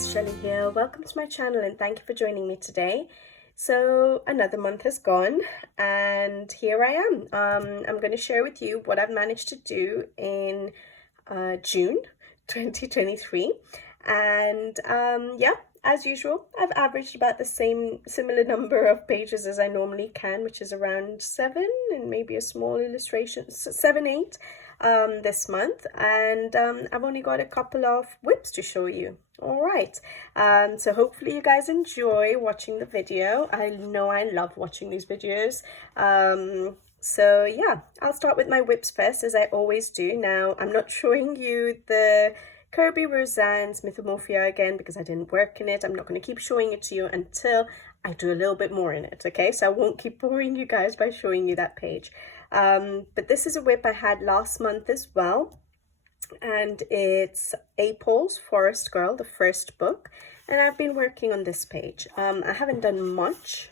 Yuris Journey here. Welcome to my channel and thank you for joining me today. So another month has gone and here I am. I'm going to share with you what I've managed to do in June 2023. And yeah, as usual, I've averaged about the similar number of pages as I normally can, which is around 7 and maybe a small illustration, 7, 8 this month. And I've only got a couple of whips to show you. All right, so hopefully you guys enjoy watching the video. I know I love watching these videos. So yeah, I'll start with my whips first, as I always do. Now, I'm not showing you the Kirby Roseanne's Mythomorphia again because I didn't work in it. I'm not going to keep showing it to you until I do a little bit more in it, okay? So I won't keep boring you guys by showing you that page. But this is a whip I had last month as well. And it's A. Paul's Forest Girl, the first book. And I've been working on this page. I haven't done much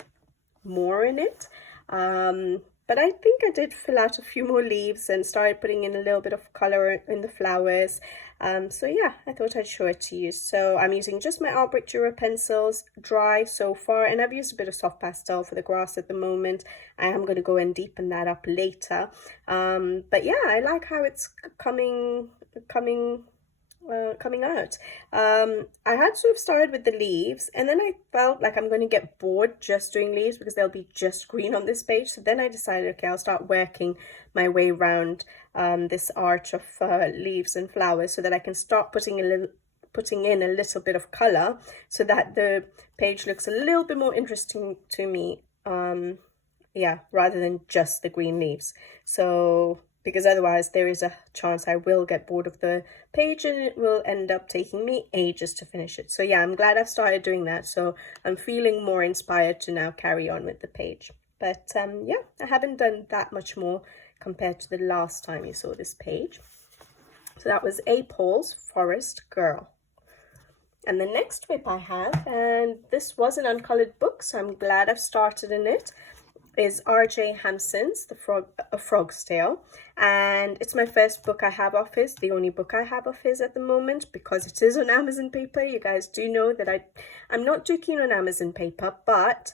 more in it. But I think I did fill out a few more leaves and started putting in a little bit of color in the flowers. So yeah, I thought I'd show it to you. So I'm using just my Art Brick Dura pencils, dry so far, and I've used a bit of soft pastel for the grass at the moment. I am going to go and deepen that up later. But yeah, I like how it's coming out. I had sort of started with the leaves and then I felt like I'm going to get bored just doing leaves because they'll be just green on this page. So then I decided, okay, I'll start working my way around this arch of leaves and flowers so that I can start putting in a little bit of color so that the page looks a little bit more interesting to me. Yeah, rather than just the green leaves. So because otherwise there is a chance I will get bored of the page and it will end up taking me ages to finish it. So yeah, I'm glad I've started doing that. So I'm feeling more inspired to now carry on with the page. But yeah, I haven't done that much more compared to the last time you saw this page. So that was A. Paul's Forest Girl. And the next whip I have, and this was an uncolored book, so I'm glad I've started in it, is R.J. Hansen's A Frog's Tale, and it's my first book I have of his, the only book I have of his at the moment, because it is on Amazon paper. You guys do know that I'm not too keen on Amazon paper, but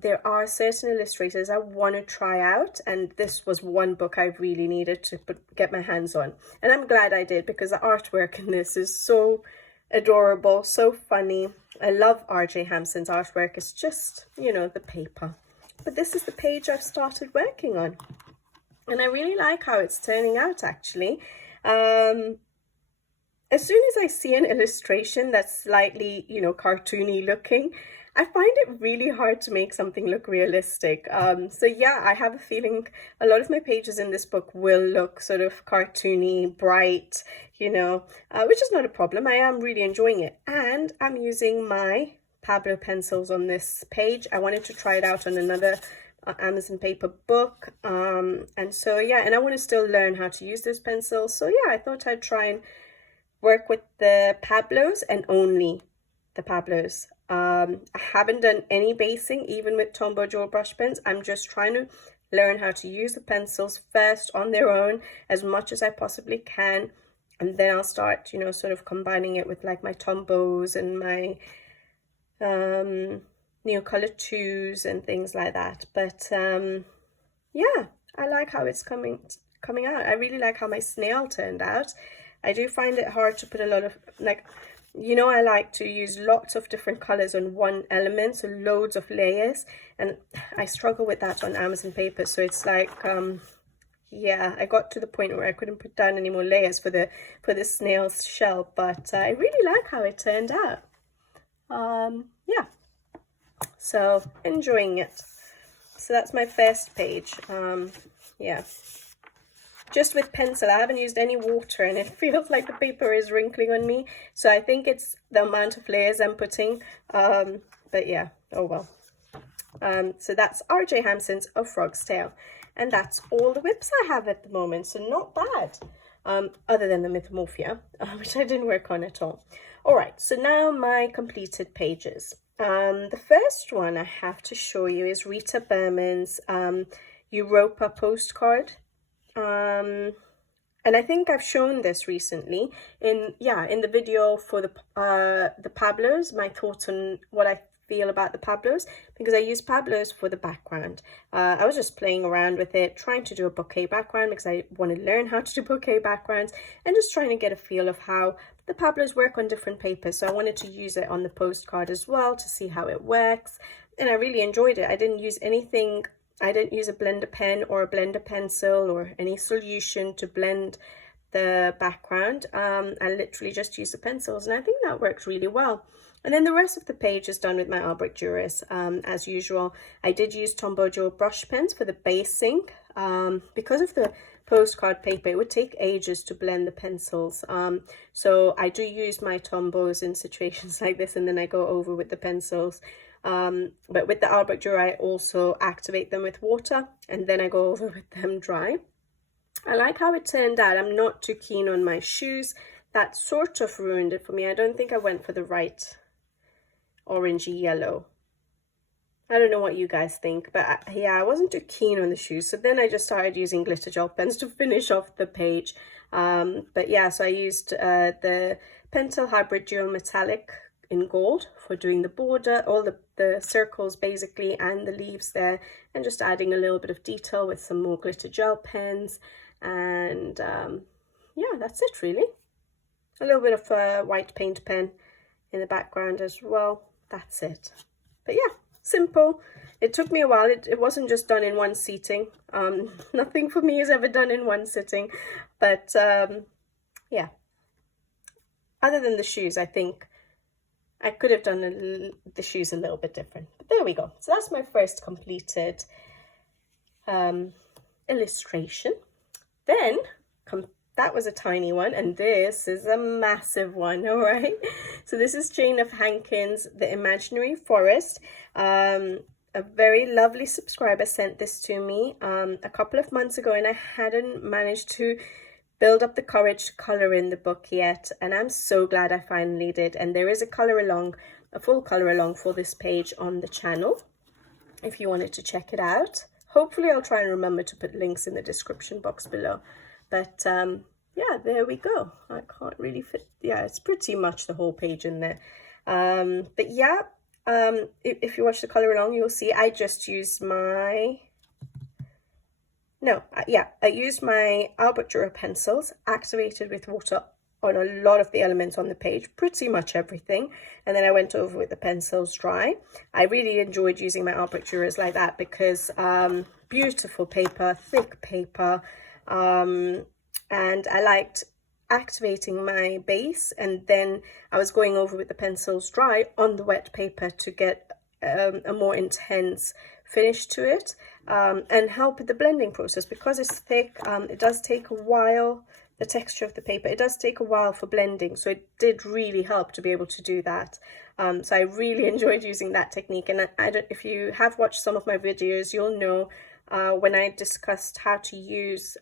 there are certain illustrators I want to try out, and this was one book I really needed to get my hands on, and I'm glad I did because the artwork in this is so adorable, so funny. I love R.J. Hansen's artwork. It's just, you know, the paper. But this is the page I've started working on. And I really like how it's turning out, actually. As soon as I see an illustration that's slightly, you know, cartoony looking, I find it really hard to make something look realistic. So yeah, I have a feeling a lot of my pages in this book will look sort of cartoony, bright, you know, which is not a problem. I am really enjoying it. And I'm using my Pablo pencils on this page. I wanted to try it out on another Amazon paper book, and so yeah, and I want to still learn how to use those pencils. So yeah, I thought I'd try and work with the Pablos and only the Pablos. I haven't done any basing even with Tombow Gel brush pens. I'm just trying to learn how to use the pencils first on their own as much as I possibly can, and then I'll start, you know, sort of combining it with like my Tombows and my Neocolor 2s and things like that. But yeah, I like how it's coming out. I really like how my snail turned out. I do find it hard to put a lot of, like, you know, I like to use lots of different colors on one element, so loads of layers, and I struggle with that on Amazon paper. So it's like yeah, I got to the point where I couldn't put down any more layers for the snail's shell, but I really like how it turned out. Yeah, so enjoying it. So that's my first page. Yeah, just with pencil. I haven't used any water and it feels like the paper is wrinkling on me, so I think it's the amount of layers I'm putting, but yeah, oh well. So that's R.J. Hansen's A Frog's Tale, and that's all the whips I have at the moment, so not bad, other than the Mythomorphia, which I didn't work on at all. All right, so now my completed pages. The first one I have to show you is Rita Berman's Europa Postcard. And I think I've shown this recently in the video for the Pablos, my thoughts on what I feel about the Pablos, because I use Pablos for the background. I was just playing around with it, trying to do a bouquet background because I want to learn how to do bouquet backgrounds, and just trying to get a feel of how the Pablos work on different papers. So I wanted to use it on the postcard as well to see how it works, and I really enjoyed it. I didn't use anything. I didn't use a blender pen or a blender pencil or any solution to blend the background. I literally just used the pencils, and I think that works really well. And then the rest of the page is done with my Albrecht Dürer. As usual, I did use Tombow brush pens for the basing. Because of the postcard paper, it would take ages to blend the pencils. So I do use my Tombows in situations like this, and then I go over with the pencils. But with the Albrecht Dürer, I also activate them with water, and then I go over with them dry. I like how it turned out. I'm not too keen on my shoes. That sort of ruined it for me. I don't think I went for the right orangey yellow. I don't know what you guys think, but yeah, I wasn't too keen on the shoes. So then I just started using glitter gel pens to finish off the page. But yeah, so I used the Pentel Hybrid Dual Metallic in gold for doing the border, all the circles basically, and the leaves there, and just adding a little bit of detail with some more glitter gel pens. And yeah, that's it really. A little bit of white paint pen in the background as well. That's it. But yeah, simple. It took me a while. It wasn't just done in one sitting. Nothing for me is ever done in one sitting. But yeah, other than the shoes, I think I could have done the shoes a little bit different. But there we go. So that's my first completed illustration. Then that was a tiny one, and this is a massive one. All right, so this is Jane of Hankins, The Imaginary Forest. A very lovely subscriber sent this to me a couple of months ago, and I hadn't managed to build up the courage to color in the book yet, and I'm so glad I finally did. And there is a full color along for this page on the channel if you wanted to check it out. Hopefully I'll try and remember to put links in the description box below. But yeah, there we go. I can't really fit. Yeah, it's pretty much the whole page in there. But yeah, if you watch the color along, you'll see I just used my... I used my Albrecht Dürer pencils, activated with water on a lot of the elements on the page, pretty much everything. And then I went over with the pencils dry. I really enjoyed using my Albrecht Dürers like that because beautiful paper, thick paper. And I liked activating my base, and then I was going over with the pencils dry on the wet paper to get a more intense finish to it, and help with the blending process. Because it's thick, it does take a while, the texture of the paper, it does take a while for blending, so it did really help to be able to do that. So I really enjoyed using that technique. And if you have watched some of my videos, you'll know when I discussed how to use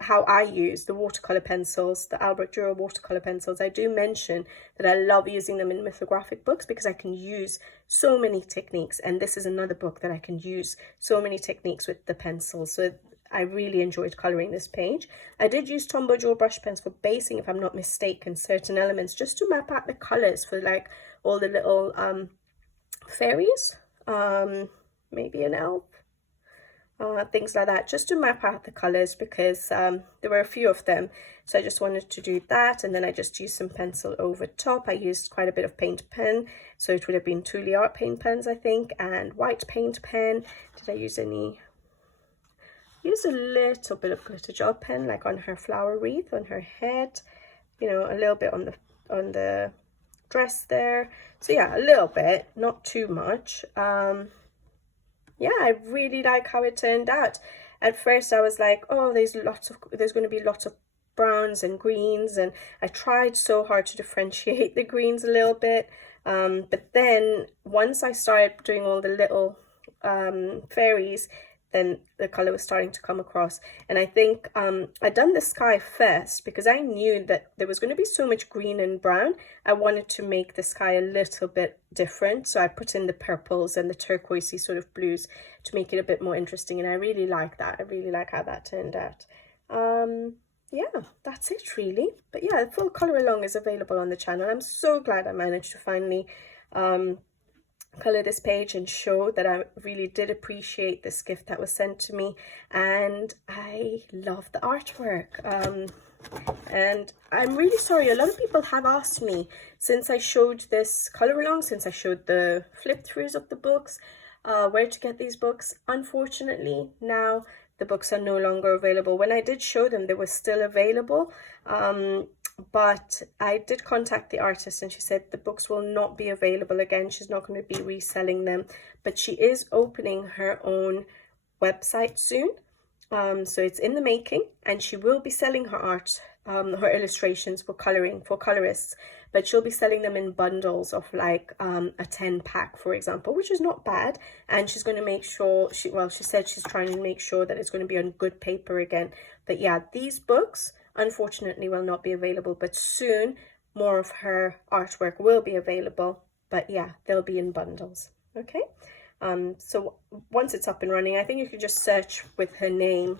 how I use the watercolor pencils, the Albrecht Dürer watercolor pencils. I do mention that I love using them in mythographic books because I can use so many techniques, and this is another book that I can use so many techniques with the pencils. So I really enjoyed coloring this page. I did use Tombow brush pens for basing, if I'm not mistaken, certain elements, just to map out the colors for like all the little fairies, maybe an elf, things like that, just to map out the colors, because there were a few of them, so I just wanted to do that. And then I just used some pencil over top. I used quite a bit of paint pen, so it would have been 2 Art paint pens, I think, and white paint pen. Did I use any? Used a little bit of glitter gel pen, like on her flower wreath on her head, you know, a little bit on the dress there. So yeah, a little bit, not too much. Yeah, I really like how it turned out. At first I was like, oh, there's going to be lots of browns and greens, and I tried so hard to differentiate the greens a little bit, but then once I started doing all the little fairies, then the color was starting to come across. And I think I'd done the sky first because I knew that there was going to be so much green and brown. I wanted to make the sky a little bit different, so I put in the purples and the turquoisey sort of blues to make it a bit more interesting, and I really like that. I really like how that turned out. Yeah, that's it really. But yeah, the full color along is available on the channel. I'm so glad I managed to finally color this page and show that I really did appreciate this gift that was sent to me, and I love the artwork. And I'm really sorry, a lot of people have asked me since I showed this color along, since I showed the flip throughs of the books, where to get these books. Unfortunately, now the books are no longer available. When I did show them, they were still available, but I did contact the artist and she said the books will not be available again. She's not going to be reselling them, but she is opening her own website soon. So it's in the making, and she will be selling her art, her illustrations for coloring, for colorists, but she'll be selling them in bundles of like a 10 pack, for example, which is not bad. And she's going to make sure, she said she's trying to make sure that it's going to be on good paper again. But yeah, these books unfortunately will not be available, but soon more of her artwork will be available. But yeah, they'll be in bundles. Okay. So once it's up and running, I think you can just search with her name,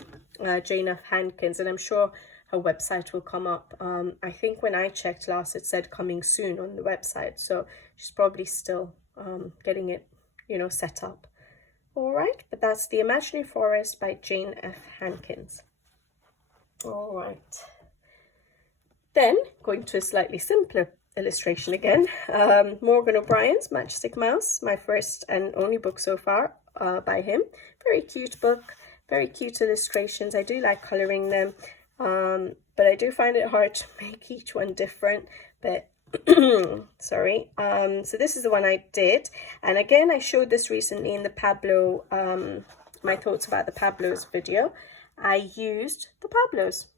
Jane F. Hankins, and I'm sure her website will come up. I think when I checked last, it said coming soon on the website, so she's probably still getting it, you know, set up. All right, but that's The Imaginary Forest by Jane F. Hankins. All right. Then going to a slightly simpler illustration again, Morgan O'Brien's Matchstick Mouse, my first and only book so far by him. Very cute book, very cute illustrations. I do like colouring them, but I do find it hard to make each one different, but sorry. So this is the one I did, and again I showed this recently in the Pablo, my thoughts about the Pablos video. I used the Pablos.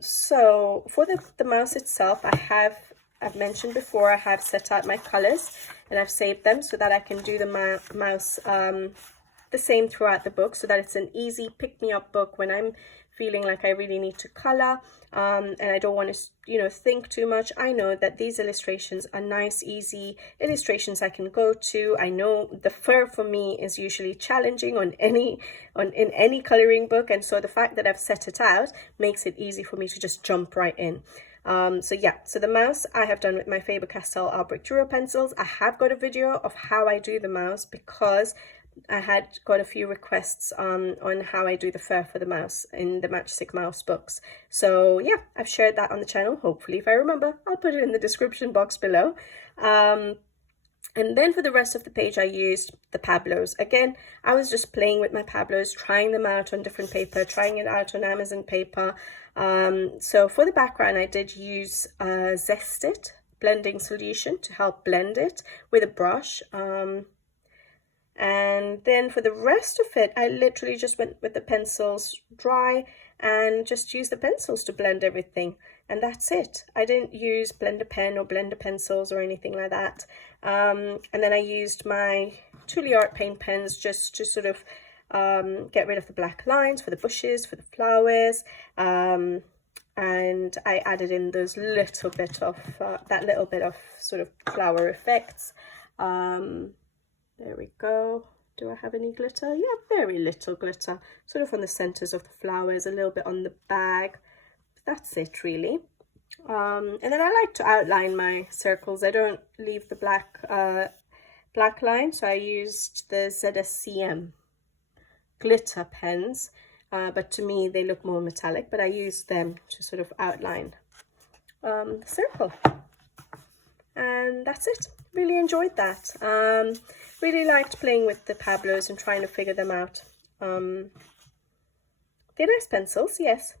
So for the mouse itself, I've mentioned before, I have set out my colors and I've saved them so that I can do the mouse the same throughout the book, so that it's an easy pick-me-up book when I'm feeling like I really need to color, and I don't want to, you know, think too much. I know that these illustrations are nice, easy illustrations I can go to. I know the fur for me is usually challenging in any coloring book, and so the fact that I've set it out makes it easy for me to just jump right in. So yeah, so the mouse I have done with my Faber-Castell Albrecht Dürer pencils. I have got a video of how I do the mouse because I had got a few requests on how I do the fur for the mouse in the Matchstick Mouse books. So yeah, I've shared that on the channel. Hopefully, if I remember, I'll put it in the description box below. And then for the rest of the page, I used the Pablos. Again, I was just playing with my Pablos, trying them out on different paper, trying it out on Amazon paper. So for the background, I did use Zest It blending solution to help blend it with a brush. And then for the rest of it, I literally just went with the pencils dry and just used the pencils to blend everything. And that's it. I didn't use blender pen or blender pencils or anything like that. And then I used my Tule Art paint pens just to sort of get rid of the black lines for the bushes, for the flowers. And I added in those little bit of, that little bit of sort of flower effects. There we go. Do I have any glitter? Yeah, very little glitter. Sort of on the centers of the flowers, a little bit on the bag. That's it really. And then I like to outline my circles. I don't leave the black line, so I used the ZSCM glitter pens, but to me they look more metallic, but I used them to sort of outline the circle. And that's it. Really enjoyed that. Really liked playing with the Pablos and trying to figure them out. They're nice pencils, yes.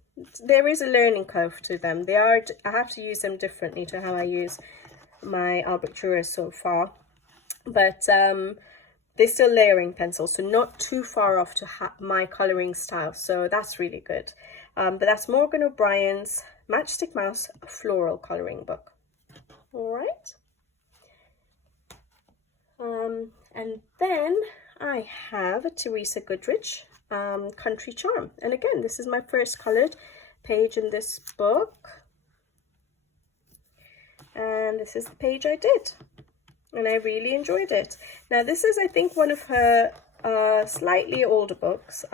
There is a learning curve to them. I have to use them differently to how I use my Albrecht Dürer so far. But they're still layering pencils, so not too far off to my colouring style. So that's really good. But that's Morgan O'Brien's Matchstick Mouse floral colouring book. All right. And then I have a Teresa Goodrich Country Charm. And again, this is my first coloured page in this book. And this is the page I did. And I really enjoyed it. Now, this is, I think, one of her slightly older books.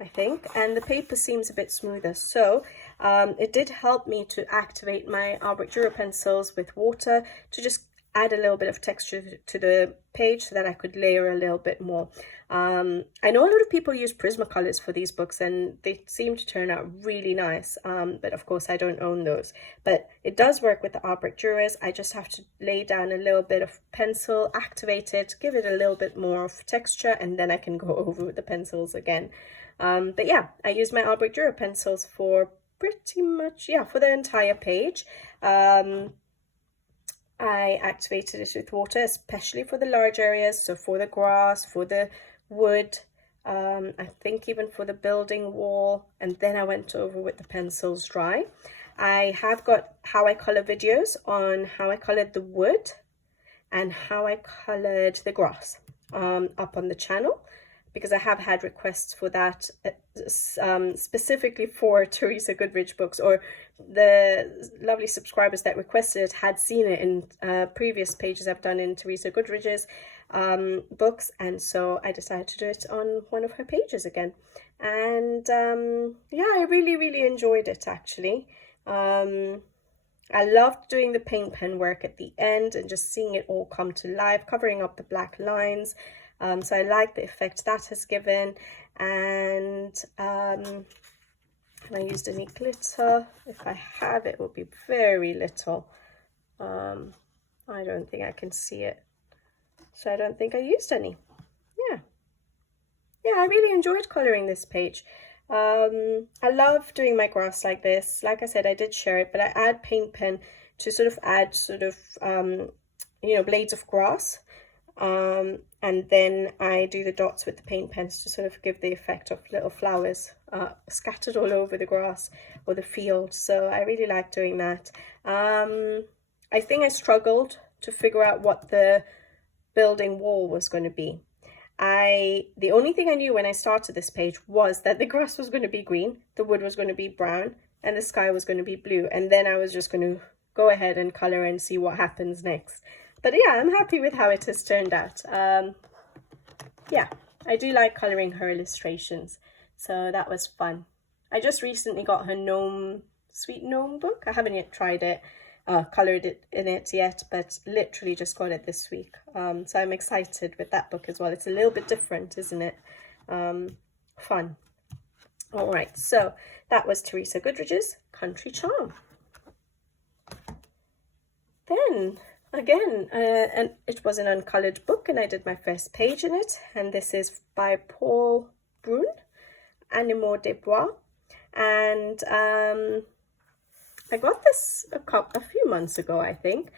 I think, and the paper seems a bit smoother. So it did help me to activate my Arbor pencils with water to just add a little bit of texture to the page so that I could layer a little bit more. I know a lot of people use Prismacolors for these books and they seem to turn out really nice, but of course I don't own those. But it does work with the Arbor. I just have to lay down a little bit of pencil, activate it, give it a little bit more of texture, and then I can go over with the pencils again. But yeah, I use my Arbor pencils for pretty much, yeah, for the entire page. I activated it with water, especially for the large areas, so for the grass, for the wood, I think even for the building wall, and then I went over with the pencils dry. I have got how I color videos on how I colored the wood and how I colored the grass up on the channel, because I have had requests for that specifically for Teresa Goodridge books, or the lovely subscribers that requested it had seen it in previous pages I've done in Teresa Goodridge's books, and so I decided to do it on one of her pages again. And yeah, I really enjoyed it actually. I loved doing the paint pen work at the end and just seeing it all come to life, covering up the black lines. So I like the effect that has given, and I used any glitter. If I have, it will be very little. I don't think I can see it, so I don't think I used any. Yeah, I really enjoyed colouring this page. I love doing my grass like this. Like I said, I did share it, but I add paint pen to sort of add you know, blades of grass. And then I do the dots with the paint pens to sort of give the effect of little flowers scattered all over the grass or the field. So I really like doing that. I think I struggled to figure out what the building wall was going to be. The only thing I knew when I started this page was that the grass was going to be green, the wood was going to be brown, and the sky was going to be blue. And then I was just going to go ahead and colour and see what happens next. But yeah, I'm happy with how it has turned out. Yeah, I do like colouring her illustrations, so that was fun. I just recently got her gnome, Sweet Gnome book. I haven't yet tried it, coloured it in it yet, but literally just got it this week. So I'm excited with that book as well. It's a little bit different, isn't it? Fun. All right, so that was Teresa Goodridge's Country Charm. Then again, and it was an uncoloured book, and I did my first page in it, and this is by Paul Brun, Animaux des Bois, and I got this a few months ago, I think,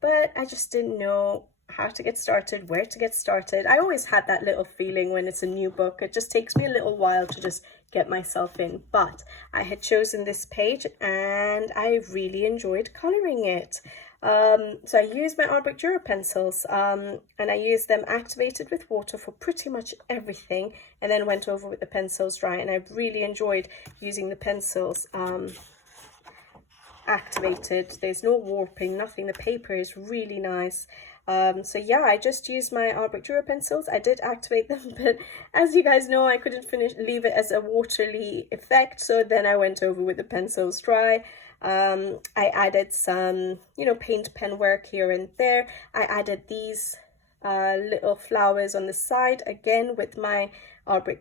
but I just didn't know how to get started, where to get started. I always had that little feeling when it's a new book. It just takes me a little while to just get myself in, but I had chosen this page and I really enjoyed colouring it. So I used my Arbor pencils and I used them activated with water for pretty much everything, and then went over with the pencils dry, and I really enjoyed using the pencils activated. There's no warping, nothing. The paper is really nice. So yeah, I just used my Arbor pencils. I did activate them, but as you guys know, I couldn't leave it as a waterly effect, so then I went over with the pencils dry. I added some, you know, paint pen work here and there. I added these little flowers on the side again with my Arbor,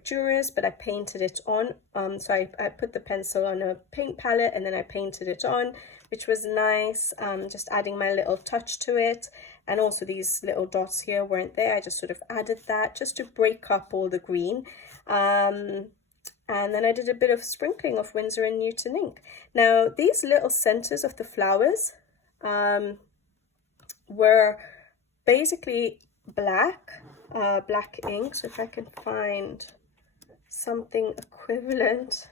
but I painted it on. So I put the pencil on a paint palette and then I painted it on, which was nice. Just adding my little touch to it. And also these little dots here weren't there. I just sort of added that just to break up all the green. And then I did a bit of sprinkling of Winsor and Newton ink. Now, these little centers of the flowers were basically black ink. So if I can find something equivalent.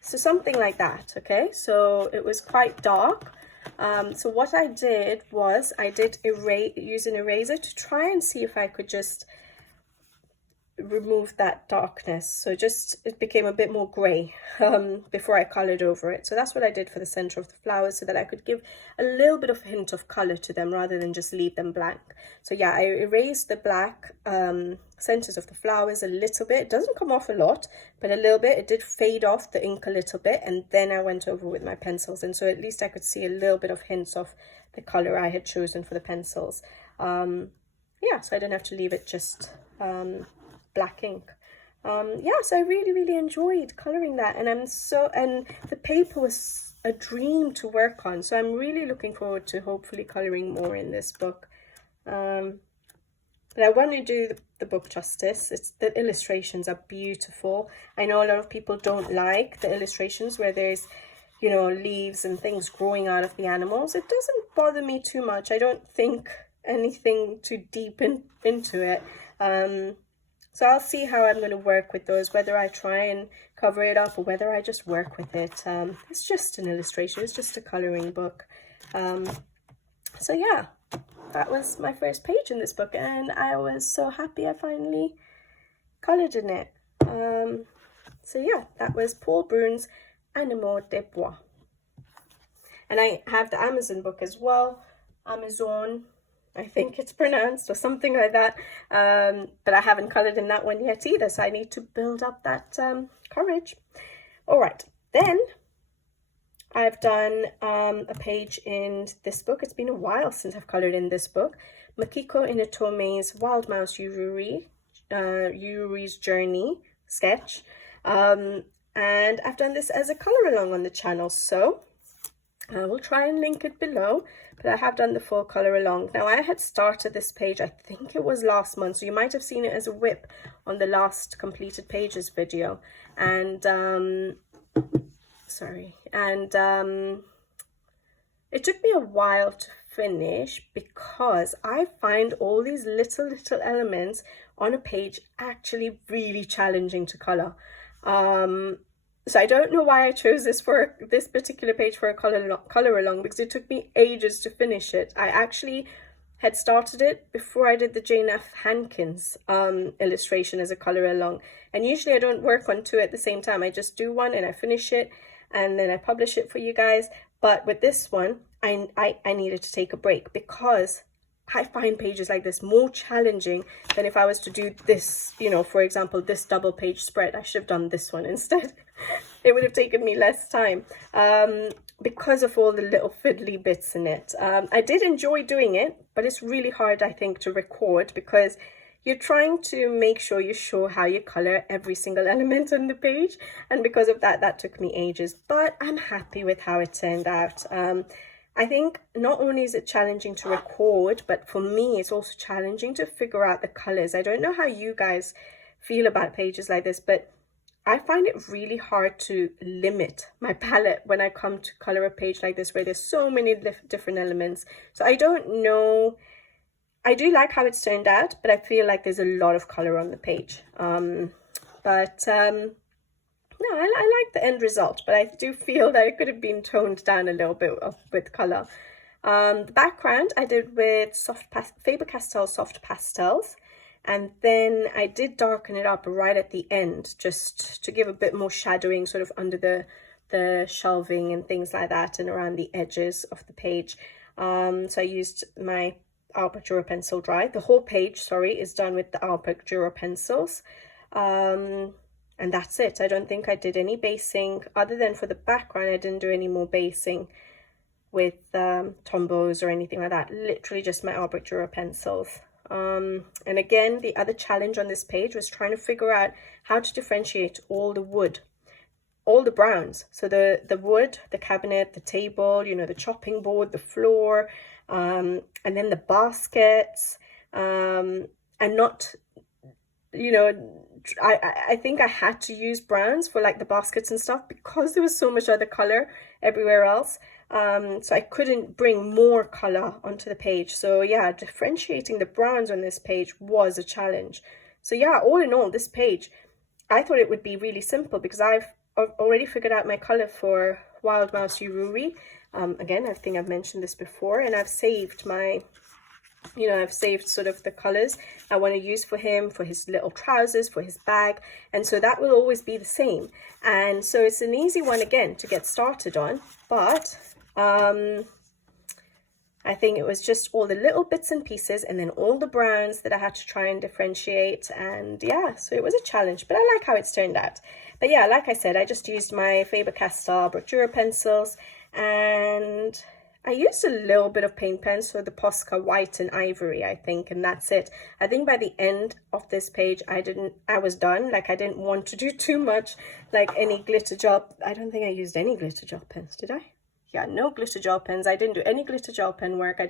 So something like that, okay? So it was quite dark. So what I did was I did use an eraser to try and see if I could just removed that darkness, so just it became a bit more grey before I coloured over it. So that's what I did for the centre of the flowers, so that I could give a little bit of hint of colour to them rather than just leave them blank. So yeah, I erased the black centres of the flowers a little bit. It doesn't come off a lot, but a little bit. It did fade off the ink a little bit, and then I went over with my pencils, and so at least I could see a little bit of hints of the colour I had chosen for the pencils. Yeah, so I didn't have to leave it just black ink. Yeah, so I really enjoyed colouring that, and and the paper was a dream to work on, so I'm really looking forward to hopefully colouring more in this book. But I want to do the book justice. The illustrations are beautiful. I know a lot of people don't like the illustrations where there's, you know, leaves and things growing out of the animals. It doesn't bother me too much. I don't think anything too deep into it. So I'll see how I'm going to work with those, whether I try and cover it up or whether I just work with it. It's just an illustration. It's just a colouring book. So yeah, that was my first page in this book, and I was so happy I finally coloured in it. So yeah, that was Paul Brun's Animaux des Bois. And I have the Amazon book as well. Amazon, I think it's pronounced, or something like that. But I haven't coloured in that one yet either, so I need to build up that courage. All right, then I've done a page in this book. It's been a while since I've coloured in this book. Makiko Inatome's Wild Mouse Yuri's Journey sketch. And I've done this as a colour along on the channel, so I will try and link it below, but I have done the full colour along. Now, I had started this page, I think it was last month, so you might have seen it as a whip on the last completed pages video. And it took me a while to finish because I find all these little elements on a page actually really challenging to colour. So I don't know why I chose this particular page for a colour along, because it took me ages to finish it. I actually had started it before I did the Jane F. Hankins illustration as a colour along, and usually I don't work on two at the same time. I just do one and I finish it, and then I publish it for you guys. But with this one, I needed to take a break because I find pages like this more challenging than if I was to do this, you know, for example, this double page spread. I should have done this one instead. It would have taken me less time because of all the little fiddly bits in it. I did enjoy doing it, but it's really hard, I think, to record because you're trying to make sure you show how you colour every single element on the page. And because of that, that took me ages. But I'm happy with how it turned out. I think not only is it challenging to record, but for me, it's also challenging to figure out the colours. I don't know how you guys feel about pages like this, but I find it really hard to limit my palette when I come to colour a page like this, where there's so many different elements. So I don't know. I do like how it's turned out, but I feel like there's a lot of colour on the page. No, I like the end result, but I do feel that it could have been toned down a little bit with colour. The background I did with Faber-Castell soft pastels, and then I did darken it up right at the end, just to give a bit more shadowing sort of under the shelving and things like that, and around the edges of the page. So I used my Alpec Dura pencil dry. The whole page, sorry, is done with the Alpec Dura pencils. And that's it. I don't think I did any basing other than for the background. I didn't do any more basing with Tombows or anything like that. Literally just my Alpec Dura pencils. And again, the other challenge on this page was trying to figure out how to differentiate all the wood, all the browns. So the wood, the cabinet, the table, you know, the chopping board, the floor, and then the baskets, and not, you know, I think I had to use browns for like the baskets and stuff because there was so much other color everywhere else. So I couldn't bring more color onto the page. So yeah, differentiating the browns on this page was a challenge. So yeah, all in all, this page, I thought it would be really simple because I've already figured out my color for Wild Mouse Yuri. Again, I think I've mentioned this before, and I've saved my you know, I've saved sort of the colors I want to use for him, for his little trousers, for his bag, and so that will always be the same. And so it's an easy one again to get started on, but I think it was just all the little bits and pieces and then all the browns that I had to try and differentiate. And yeah, so it was a challenge, but I like how it's turned out. But yeah, like I said, I just used my Faber-Castell Brochura pencils, and I used a little bit of paint pen, so the Posca white and ivory, I think, and that's it. I think by the end of this page, I was done. Like, I didn't want to do too much, like any glitter gel. I don't think I used any glitter gel pens, did I? Yeah, no glitter gel pens. I didn't do any glitter gel pen work.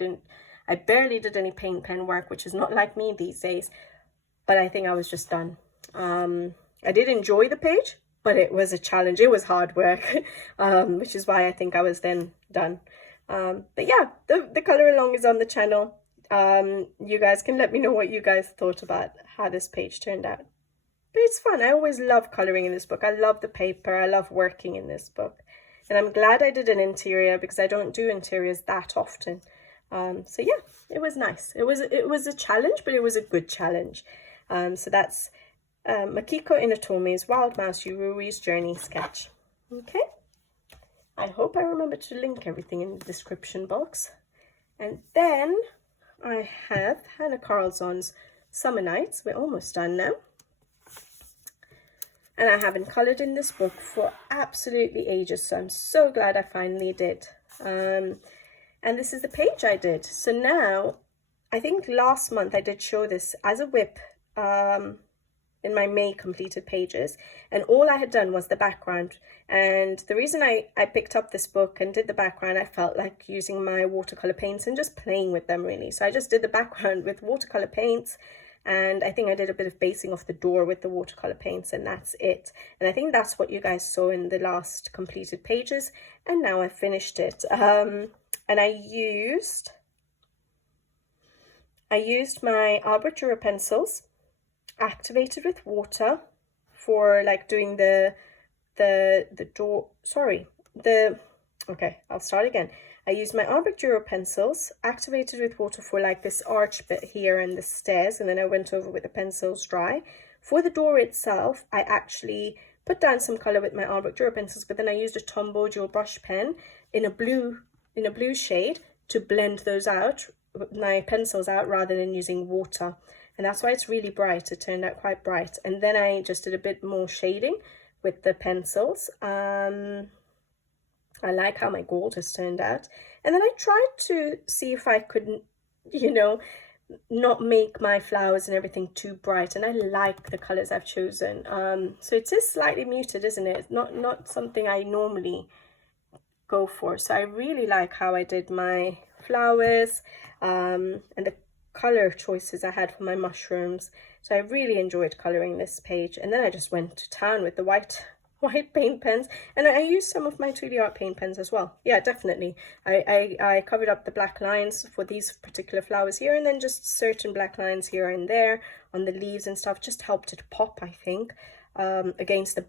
I barely did any paint pen work, which is not like me these days. But I think I was just done. I did enjoy the page, but it was a challenge. It was hard work, which is why I think I was then done. But yeah, the color along is on the channel. You guys can let me know what you guys thought about how this page turned out. But it's fun. I always love coloring in this book. I love the paper. I love working in this book. And I'm glad I did an interior because I don't do interiors that often. So yeah, it was nice. It was a challenge, but it was a good challenge. So that's Makiko Inatomi's Wild Mouse Yuris Journey sketch. Okay. I hope I remember to link everything in the description box. And then I have Hannah Carlson's Summer Nights. We're almost done now. And I haven't coloured in this book for absolutely ages, so I'm so glad I finally did. And this is the page I did. So now, I think last month I did show this as a whip in my May completed pages. And all I had done was the background. And the reason I picked up this book and did the background, I felt like using my watercolour paints and just playing with them really. So I just did the background with watercolour paints. And I think I did a bit of basing off the door with the watercolor paints, and that's it. And I think that's what you guys saw in the last completed pages, and now I've finished it. And I used my Arbor pencils activated with water for like doing the door, okay, I'll start again. I used my Arbor pencils activated with water for like this arch bit here and the stairs, and then I went over with the pencils dry. For the door itself, I actually put down some color with my Arbor pencils, but then I used a Tombow dual brush pen in a blue shade to blend those out, my pencils out, rather than using water. And that's why it's really bright. It turned out quite bright. And then I just did a bit more shading with the pencils. I like how my gold has turned out. And then I tried to see if I could, you know, not make my flowers and everything too bright. And I like the colors I've chosen. So it is slightly muted, isn't it? It's not something I normally go for. So I really like how I did my flowers and the color choices I had for my mushrooms. So I really enjoyed coloring this page. And then I just went to town with the white paint pens, and I used some of my 2D art paint pens as well. Yeah, definitely. I covered up the black lines for these particular flowers here, and then just certain black lines here and there on the leaves and stuff just helped it pop, I think, against the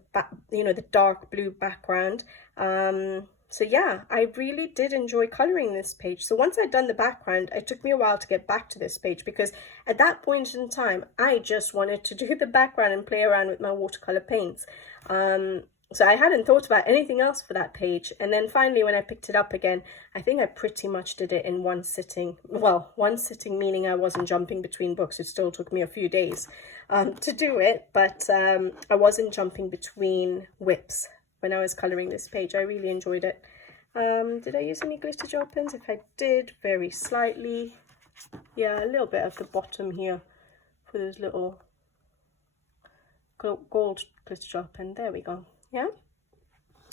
the dark blue background. So yeah, I really did enjoy coloring this page. So once I'd done the background, it took me a while to get back to this page, because at that point in time, I just wanted to do the background and play around with my watercolor paints. So I hadn't thought about anything else for that page. And then finally, when I picked it up again, I think I pretty much did it in one sitting. Well, one sitting meaning I wasn't jumping between books. It still took me a few days to do it, but I wasn't jumping between whips when I was coloring this page. I really enjoyed it. Did I use any glitter gel pens? If I did, very slightly. Yeah, a little bit at the bottom here for those little gold glitter gel pen. There we go. Yeah.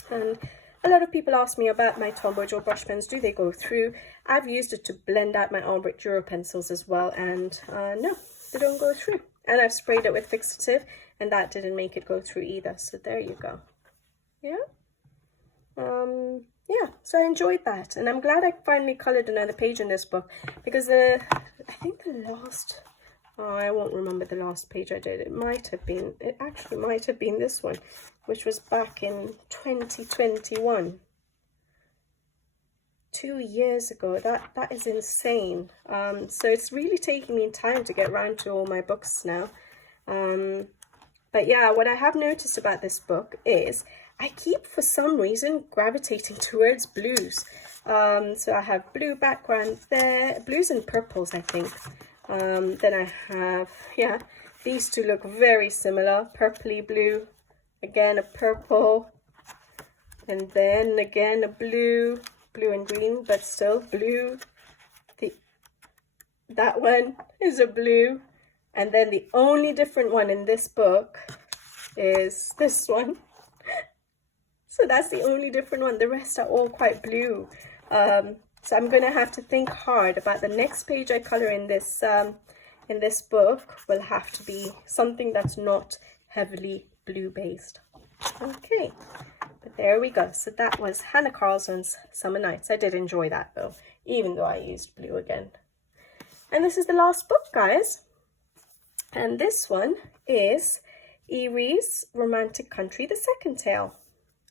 And a lot of people ask me about my Tombow dual brush pens. Do they go through? I've used it to blend out my Albrecht Dürer pencils as well, and no, they don't go through. And I've sprayed it with fixative, and that didn't make it go through either. So there you go. Yeah. Yeah, so I enjoyed that, and I'm glad I finally colored another page in this book, because I think the last, I won't remember the last page I did. It actually might have been this one, which was back in 2021. 2 years ago. That is insane. So it's really taking me time to get around to all my books now. But yeah, what I have noticed about this book is I keep, for some reason, gravitating towards blues. So I have blue background there, blues and purples, I think. Then I have, yeah, these two look very similar, purpley blue, again a purple, and then again a blue, blue and green, but still blue. That one is a blue. And then the only different one in this book is this one. So that's the only different one. The rest are all quite blue. So I'm going to have to think hard about the next page I color in this book. Will have to be something that's not heavily blue based. Okay, but there we go. So that was Hannah Carlson's Summer Nights. I did enjoy that though, even though I used blue again. And this is the last book, guys. And this one is Yuris Romantic Country, the second tale.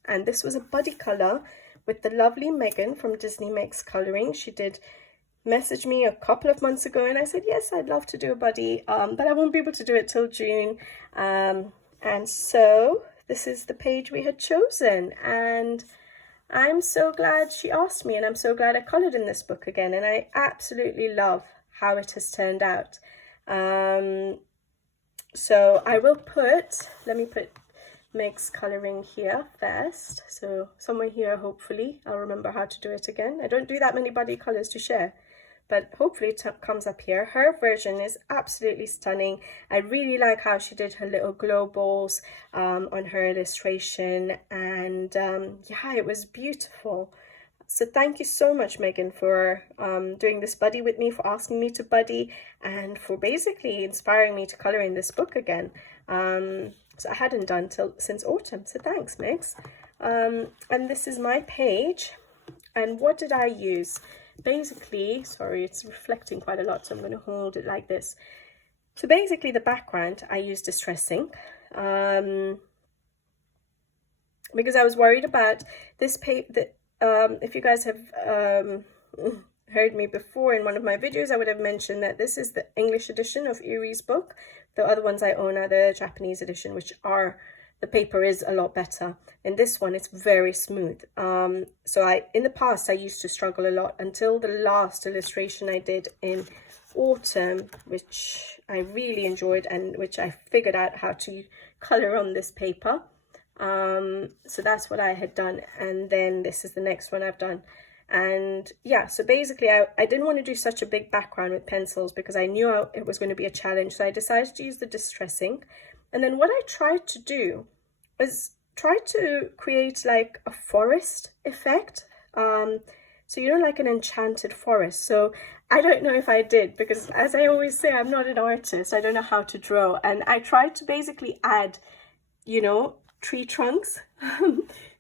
And this was a buddy color with the lovely Megan from Disney Makes Coloring. She did message me a couple of months ago and I said, yes, I'd love to do a buddy, but I won't be able to do it till June. And so this is the page we had chosen. And I'm so glad she asked me, and I'm so glad I colored in this book again. And I absolutely love how it has turned out. So I will put, let me put Meg's coloring here first. So somewhere here, hopefully, I'll remember how to do it again. I don't do that many buddy colors to share, but hopefully it comes up here. Her version is absolutely stunning. I really like how she did her little glow balls on her illustration. And yeah, it was beautiful. So thank you so much, Megan, for doing this buddy with me, for asking me to buddy, and for basically inspiring me to color in this book again. So I hadn't done since autumn. So thanks, Megs. And this is my page. And what did I use? Basically, sorry, it's reflecting quite a lot, so I'm going to hold it like this. So basically, the background, I used Distress ink. Because I was worried about this page. If you guys have heard me before in one of my videos, I would have mentioned that this is the English edition of Yuris' book. The other ones I own are the Japanese edition, which are, the paper is a lot better. In this one, it's very smooth. So in the past, I used to struggle a lot until the last illustration I did in autumn, which I really enjoyed and which I figured out how to color on this paper. So that's what I had done, and then this is the next one I've done. And yeah, so basically I didn't want to do such a big background with pencils because I knew it was going to be a challenge, so I decided to use the Distress ink. And then what I tried to do was try to create like a forest effect, so you know, like an enchanted forest. So I don't know if I did, because as I always say, I'm not an artist, I don't know how to draw, and I tried to basically add, you know, tree trunks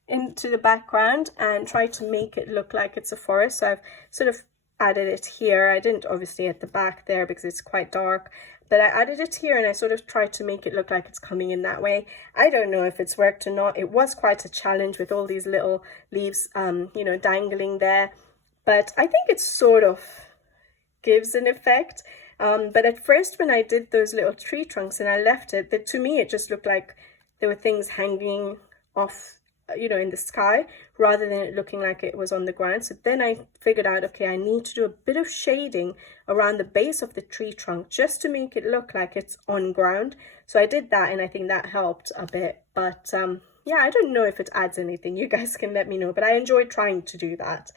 into the background and try to make it look like it's a forest. So I've sort of added it here. I didn't obviously at the back there because it's quite dark, but I added it here and I sort of tried to make it look like it's coming in that way. I don't know if it's worked or not. It was quite a challenge with all these little leaves, you know, dangling there, but I think it sort of gives an effect. But at first when I did those little tree trunks and I left it, that to me it just looked like there were things hanging off, you know, in the sky, rather than it looking like it was on the ground. So then I figured out, okay, I need to do a bit of shading around the base of the tree trunk just to make it look like it's on ground. So I did that, and I think that helped a bit. But yeah, I don't know if it adds anything. You guys can let me know. But I enjoyed trying to do that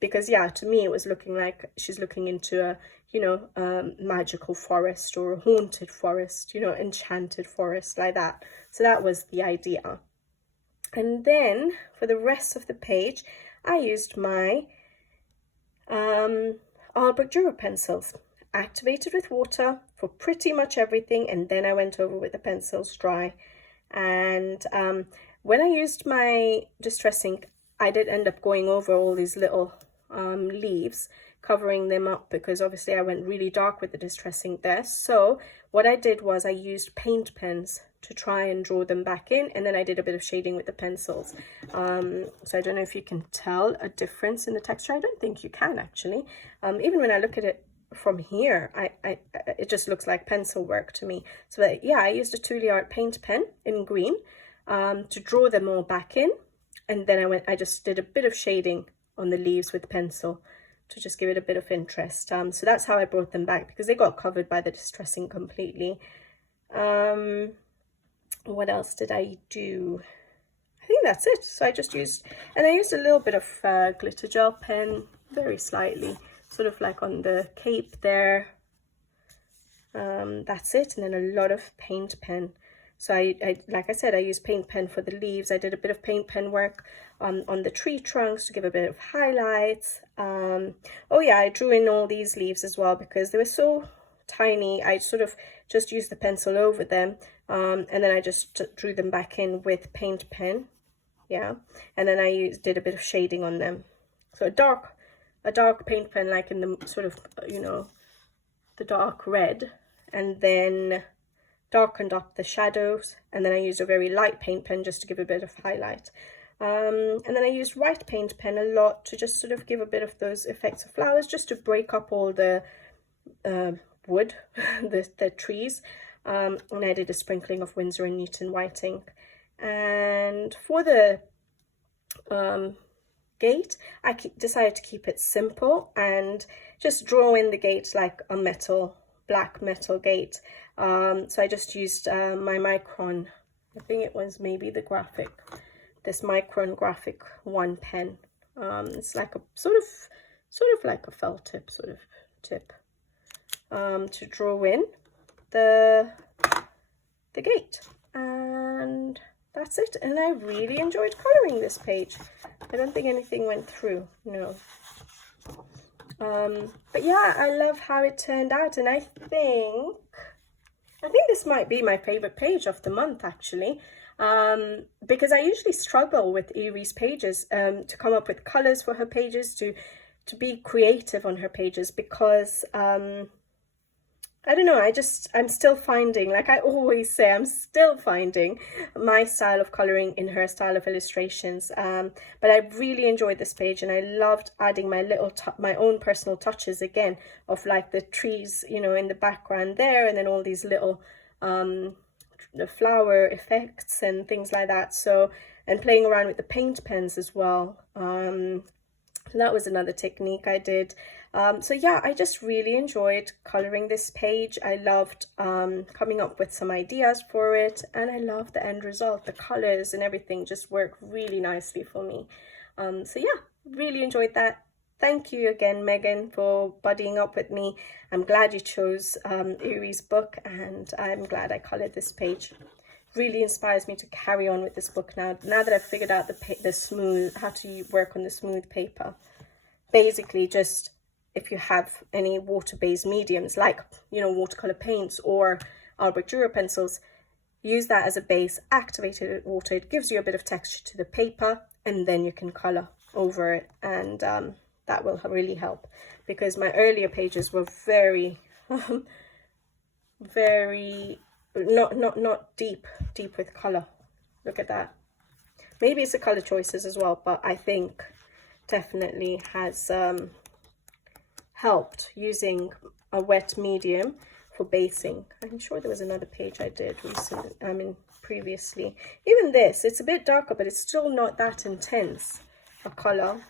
because, yeah, to me it was looking like she's looking into a, you know, magical forest or a haunted forest, you know, enchanted forest, like that. So that was the idea. And then for the rest of the page, I used my Albrecht Dürer pencils, activated with water for pretty much everything, and then I went over with the pencils dry. And when I used my Distress ink, I did end up going over all these little leaves, covering them up, because obviously I went really dark with the distressing there. So what I did was I used paint pens to try and draw them back in, and then I did a bit of shading with the pencils. So I don't know if you can tell a difference in the texture. I don't think you can actually. Even when I look at it from here, it just looks like pencil work to me. So yeah, I used a Tuli Art paint pen in green to draw them all back in, and then I just did a bit of shading on the leaves with pencil to just give it a bit of interest. So that's how I brought them back, because they got covered by the distressing completely. What else did I do? I think that's it. So I just used, and I used a little bit of glitter gel pen, very slightly, sort of like on the cape there. That's it. And then a lot of paint pen. So I like I said, I used paint pen for the leaves. I did a bit of paint pen work on the tree trunks to give a bit of highlights. Oh yeah, I drew in all these leaves as well because they were so tiny. I sort of just used the pencil over them, and then I just drew them back in with paint pen. Yeah, and then I did a bit of shading on them. So a dark paint pen, like in the sort of, you know, the dark red, and then darkened up the shadows, and then I used a very light paint pen just to give a bit of highlight. And then I used white paint pen a lot to just sort of give a bit of those effects of flowers, just to break up all the wood, the trees. And I did a sprinkling of Winsor and Newton white ink. And for the gate, I decided to keep it simple and just draw in the gate like a black metal gate. So I just used my Micron, I think it was maybe this Micron Graphic 1 pen. It's like a sort of like a felt tip sort of tip, to draw in the gate. And that's it. And I really enjoyed coloring this page. I don't think anything went through, no. But yeah, I love how it turned out, and I think this might be my favorite page of the month actually, because I usually struggle with Yuris' pages to come up with colors for her pages, to be creative on her pages, because I don't know, I'm still finding, like I always say, I'm still finding my style of coloring in her style of illustrations. But I really enjoyed this page, and I loved adding my own personal touches again, of like the trees, you know, in the background there, and then all these little the flower effects and things like that. So, and playing around with the paint pens as well. That was another technique I did. So yeah, I just really enjoyed coloring this page. I loved coming up with some ideas for it, and I love the end result. The colors and everything just worked really nicely for me. So yeah, really enjoyed that. Thank you again, Megan, for buddying up with me. I'm glad you chose Yuris' book, and I'm glad I colored this page. Really inspires me to carry on with this book now that I've figured out how to work on the smooth paper. Basically, just if you have any water-based mediums, like, you know, watercolor paints or Albrecht Dürer pencils, use that as a base, activate it with water. It gives you a bit of texture to the paper, and then you can color over it, and that will really help, because my earlier pages were very very not deep with color. Look at that. Maybe it's the color choices as well, but I think definitely has helped using a wet medium for basing. I'm sure there was another page I did recently, previously. Even this, it's a bit darker, but it's still not that intense a color.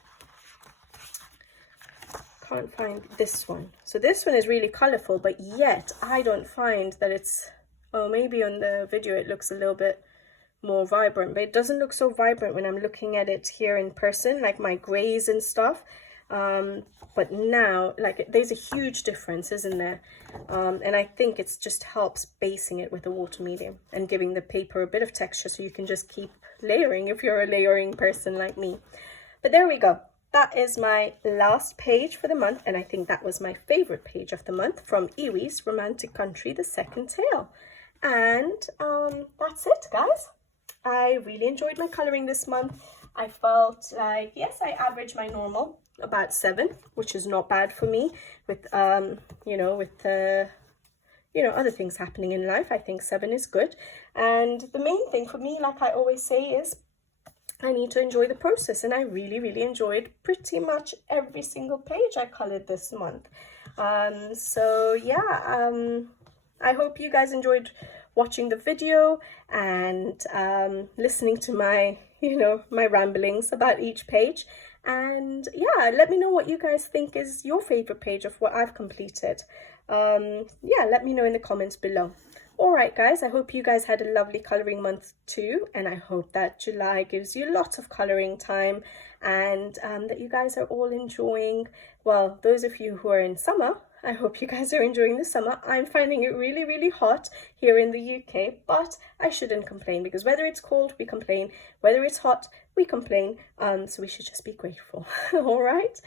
Can't find this one. So this one is really colorful, but yet I don't find that it's, oh, maybe on the video it looks a little bit more vibrant, but it doesn't look so vibrant when I'm looking at it here in person, like my grays and stuff. But now, like, there's a huge difference, isn't there? And I think it just helps basing it with a water medium and giving the paper a bit of texture, so you can just keep layering if you're a layering person like me. But there we go. That is my last page for the month, and I think that was my favorite page of the month, from Yuris' Romantic Country, the second tale. And that's it, guys. I really enjoyed my coloring this month. I felt like, yes, I average my normal about 7, which is not bad for me with, you know, with you know, other things happening in life. I think 7 is good. And the main thing for me, like I always say, is I need to enjoy the process, and I really enjoyed pretty much every single page I colored this month. So yeah, I hope you guys enjoyed watching the video and listening to my, you know, my ramblings about each page. And yeah, let me know what you guys think is your favorite page of what I've completed. Yeah, let me know in the comments below. Alright guys, I hope you guys had a lovely colouring month too, and I hope that July gives you lots of colouring time, and that you guys are all enjoying, well, those of you who are in summer, I hope you guys are enjoying the summer. I'm finding it really hot here in the UK, but I shouldn't complain, because whether it's cold, we complain, whether it's hot, we complain, so we should just be grateful. Alright?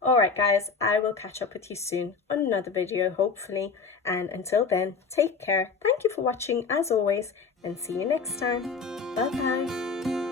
Alright guys, I will catch up with you soon on another video, hopefully, and until then, take care, thank you for watching as always, and see you next time. Bye bye.